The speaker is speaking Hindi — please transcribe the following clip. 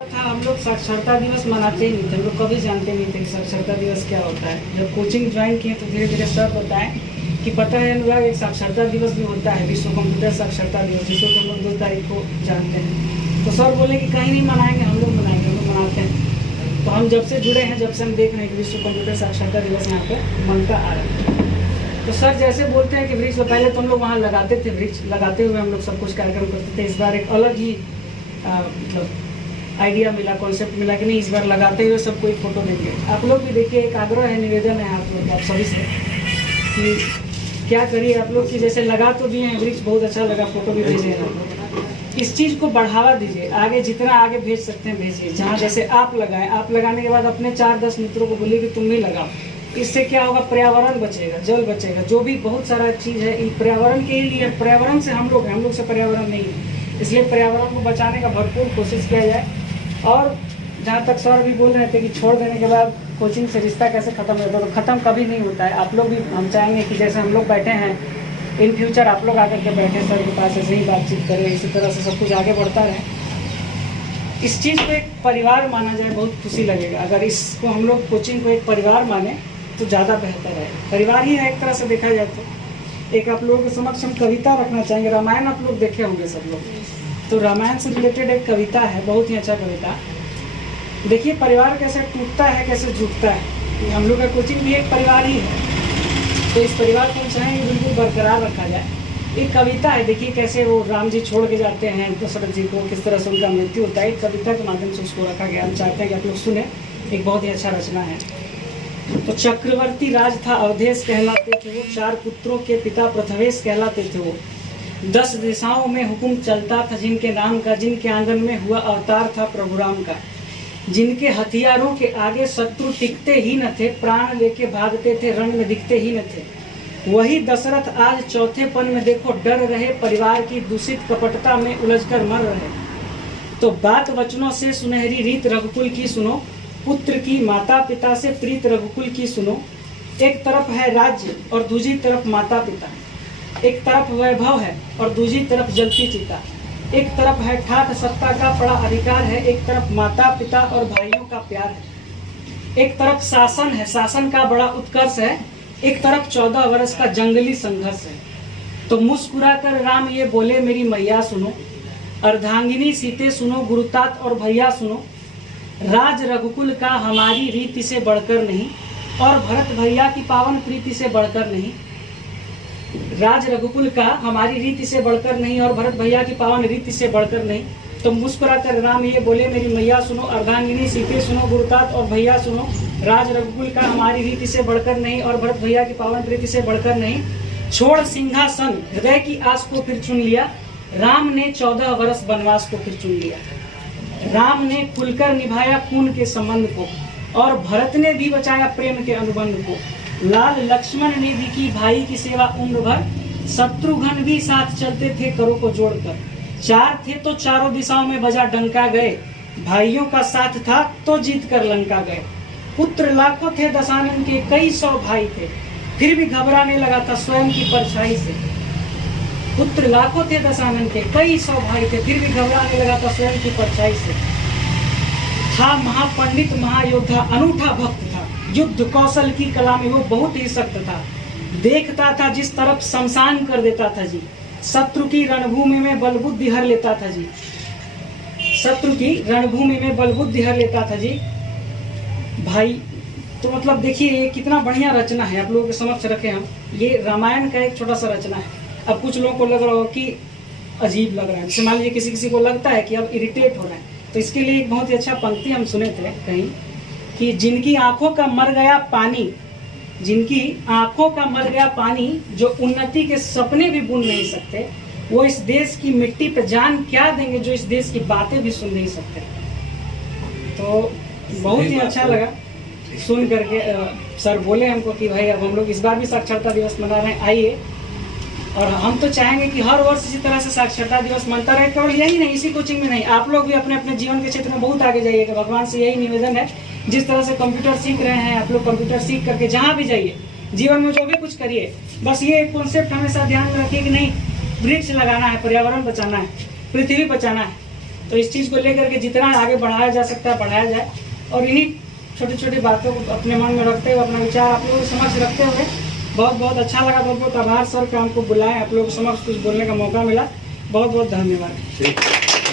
था हम लोग साक्षरता दिवस मनाते ही नहीं थे, हम लोग कभी जानते नहीं थे कि साक्षरता दिवस क्या होता है। जब कोचिंग ज्वाइन किए तो धीरे धीरे सर बताएं कि पता है अनुराग एक साक्षरता दिवस भी होता है, विश्व कंप्यूटर साक्षरता दिवस, जिसको हम लोग 2 तारीख को जानते हैं। तो सर बोले कि कहीं नहीं मनाएंगे, हम लोग मनाएंगे, हम लोग मनाते हैं। तो हम जब से जुड़े हैं, जब से हम देख रहे हैं कि विश्व कंप्यूटर साक्षरता दिवस यहाँ पे मनता आ रहा है। तो सर जैसे बोलते हैं कि वृक्ष, पहले तो हम लोग वहाँ लगाते थे, वृक्ष लगाते हुए हम लोग सब कुछ कार्यक्रम करते थे। इस बार एक अलग ही मतलब आइडिया मिला, कॉन्सेप्ट मिला कि नहीं इस बार लगाते हुए सब कोई फोटो देंगे। आप लोग भी देखिए, एक आग्रह है, निवेदन है आप लोग, आप सभी से कि क्या करिए आप लोग कि जैसे लगा तो दिए हैं वृक्ष, बहुत अच्छा लगा, फोटो भी भेजे हैं आप लोग। इस चीज़ को बढ़ावा दीजिए, आगे जितना आगे भेज सकते हैं भेजिए। जहाँ जैसे आप लगाएं, आप लगाने के बाद अपने 4-10 मित्रों को बोलिए कि तुम भी लगाओ। इससे क्या होगा, पर्यावरण बचेगा, जल बचेगा, जो भी बहुत सारा चीज़ है इन पर्यावरण के लिए। पर्यावरण से हम लोग से पर्यावरण नहीं है, इसलिए पर्यावरण को बचाने का भरपूर कोशिश किया जाए। और जहाँ तक सर भी बोल रहे थे कि छोड़ देने के बाद कोचिंग से रिश्ता कैसे ख़त्म होता है, तो ख़त्म कभी नहीं होता है। आप लोग भी, हम चाहेंगे कि जैसे हम लोग बैठे हैं, इन फ्यूचर आप लोग आकर के बैठे सर के पास, ऐसे ही बातचीत करें, इसी तरह से सब कुछ आगे बढ़ता रहे। इस चीज़ को एक परिवार माना जाए, बहुत खुशी लगेगा। अगर इसको हम लोग कोचिंग को एक परिवार माने तो ज़्यादा बेहतर है। परिवार ही है एक तरह से देखा जाए तो। एक आप लोगों के समक्ष हम कविता रखना चाहेंगे। रामायण आप लोग देखे होंगे सब लोग, तो रामायण से रिलेटेड एक कविता है, बहुत ही अच्छा कविता। देखिए परिवार कैसे टूटता है, कैसे जुटता है। हम लोग का कोचिंग भी एक परिवार ही है, तो इस परिवार को हम चाहेंगे बिल्कुल बरकरार रखा जाए। एक कविता है, देखिए कैसे वो राम जी छोड़ के जाते हैं दशरथ जी को, किस तरह से उनका मृत्यु होता है। एक कविता के माध्यम से उसको रखा गया। हम चाहते हैं कि आप लोग सुने, एक बहुत ही अच्छा रचना है। तो चक्रवर्ती राज था अवधेश कहलाते थे वो, 4 पुत्रों के पिता प्रथवेश कहलाते थे वो। 10 दिशाओं में हुक्म चलता था जिनके नाम का, जिनके आंगन में हुआ अवतार था प्रभु राम का। जिनके हथियारों के आगे शत्रु टिकते ही न थे, प्राण लेके भागते थे, रण में दिखते ही न थे। वही दशरथ आज चौथेपन में देखो डर रहे, परिवार की दूषित कपटता में उलझकर मर रहे। तो बात वचनों से सुनहरी रीत रघुकुल की सुनो, पुत्र की माता पिता से प्रीत रघुकुल की सुनो। एक तरफ है राज्य और दूसरी तरफ माता पिता, एक तरफ वैभव है और दूसरी तरफ जलती चिता। एक तरफ है ठाठ सत्ता का बड़ा अधिकार है, एक तरफ माता पिता और भाइयों का प्यार है। एक तरफ शासन है, शासन का बड़ा उत्कर्ष है, एक तरफ 14 वर्ष का जंगली संघर्ष है। तो मुस्कुरा कर राम ये बोले मेरी मैया सुनो, अर्धांगिनी सीते सुनो, गुरुतात और भैया सुनो। राज रघुकुल का हमारी रीति से बढ़कर नहीं, और भरत भैया की पावन प्रीति से बढ़कर नहीं। राज रघुकुल का हमारी रीति से बढ़कर नहीं, और भरत भैया की पावन रीति से बढ़कर नहीं। तो मुस्कुरा कर राम ये बोले मेरी मैया सुनो, अर्धांगिनी सीते सुनो, गुरुतात और भैया सुनो। राज रघुकुल का हमारी रीति से बढ़कर नहीं, और भरत भैया की पावन प्रीति से बढ़कर नहीं। छोड़ सिंहासन हृदय की आस को फिर चुन लिया, राम ने 14 वर्ष वनवास को फिर चुन लिया। राम ने खुलकर निभाया खून के संबंध को, और भरत ने भी बचाया प्रेम के अनुबंध को। लाल लक्ष्मण ने भी की भाई की सेवा उम्र भर, शत्रुघ्न भी साथ चलते थे करों को जोड़कर। 4 थे तो चारों दिशाओं में बजा डंका गए, भाइयों का साथ था तो जीत कर लंका गए। पुत्र लाखों थे दशानन के, कई 100 भाई थे, फिर भी घबराने लगा था स्वयं की परछाई से। पुत्र लाखों थे दशानन के, कई 100 भाई थे, फिर भी घबराने लगा था स्वयं की परछाई से। था महापंडित महायोद्धा अनूठा भक्त था, युद्ध कौशल की कला में वो बहुत ही सख्त था। देखता था जिस तरफ शमशान कर देता था जी, शत्रु की रणभूमि में बलबुद्धि हर लेता था जी। शत्रु की रणभूमि में बलबुद्धि हर लेता था जी भाई। तो मतलब देखिए ये कितना बढ़िया रचना है, आप लोगों के समक्ष रखे हम। ये रामायण का एक छोटा सा रचना है। अब कुछ लोगों को लग रहा हो कि अजीब लग रहा है, जैसे मान लीजिए किसी को लगता है कि अब इरिटेट हो रहा है, तो इसके लिए एक बहुत ही अच्छा पंक्ति हम सुने थे कहीं कि जिनकी आंखों का मर गया पानी, जिनकी आंखों का मर गया पानी, जो उन्नति के सपने भी बुन नहीं सकते, वो इस देश की मिट्टी पे जान क्या देंगे जो इस देश की बातें भी सुन नहीं सकते। तो बहुत ही अच्छा लगा सुन करके। सर बोले हमको कि भाई अब हम लोग इस बार भी साक्षरता दिवस मना रहे हैं, आइए। और हम तो चाहेंगे कि हर वर्ष इसी तरह से साक्षरता दिवस मनता रहे। केवल यही नहीं, इसी कोचिंग में नहीं, आप लोग भी अपने अपने जीवन के क्षेत्र में बहुत आगे जाइएगा। भगवान से यही निवेदन है, जिस तरह से कंप्यूटर सीख रहे हैं आप लोग, कंप्यूटर सीख करके जहाँ भी जाइए, जीवन में जो भी कुछ करिए, बस ये एक कॉन्सेप्ट हमेशा ध्यान में रखिए कि नहीं, वृक्ष लगाना है, पर्यावरण बचाना है, पृथ्वी बचाना है। तो इस चीज़ को लेकर के जितना आगे बढ़ाया जा सकता है बढ़ाया जाए, और इन्हीं छोटी छोटी बातों को अपने मन में रखते हुए, अपना विचार आप लोगों के समक्ष रखते हुए, बहुत बहुत अच्छा लगा, बहुत बहुत आभार सर कि हमको बुलाएं, आप लोगों के समक्ष कुछ बोलने का मौका मिला। बहुत बहुत धन्यवाद।